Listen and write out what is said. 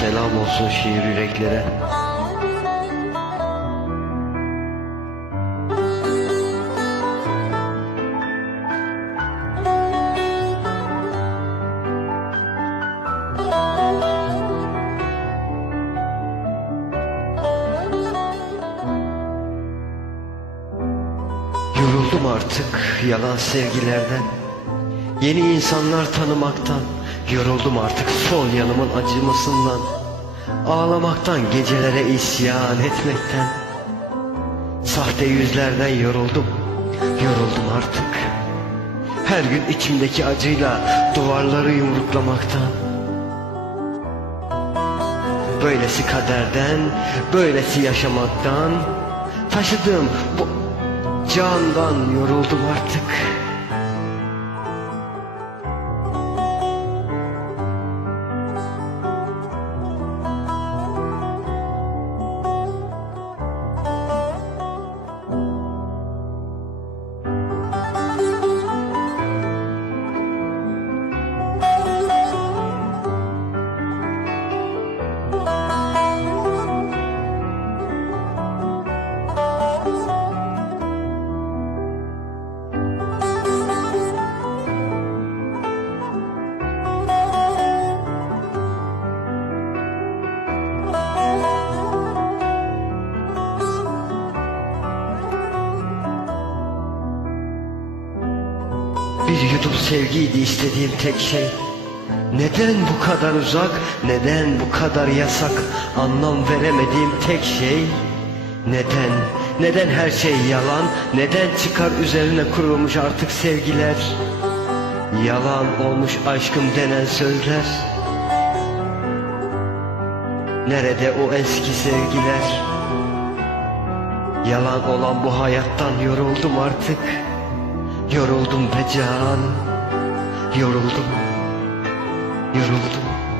Selam olsun şiir yüreklere. Yoruldum artık yalan sevgilerden. Yeni insanlar tanımaktan. Yoruldum artık sol yanımın acımasından. Ağlamaktan gecelere isyan etmekten. Sahte yüzlerden yoruldum. Yoruldum artık. Her gün içimdeki acıyla duvarları yumruklamaktan. Böylesi kaderden, böylesi yaşamaktan, taşıdığım bu candan yoruldum artık. Bir yudum sevgiydi istediğim tek şey. Neden bu kadar uzak, neden bu kadar yasak, anlam veremediğim tek şey. Neden, neden her şey yalan, neden çıkar üzerine kurulmuş artık sevgiler. Yalan olmuş aşkım denen sözler. Nerede o eski sevgiler? Yalan olan bu hayattan yoruldum artık. Yoruldum be can. Yoruldum. Yoruldum.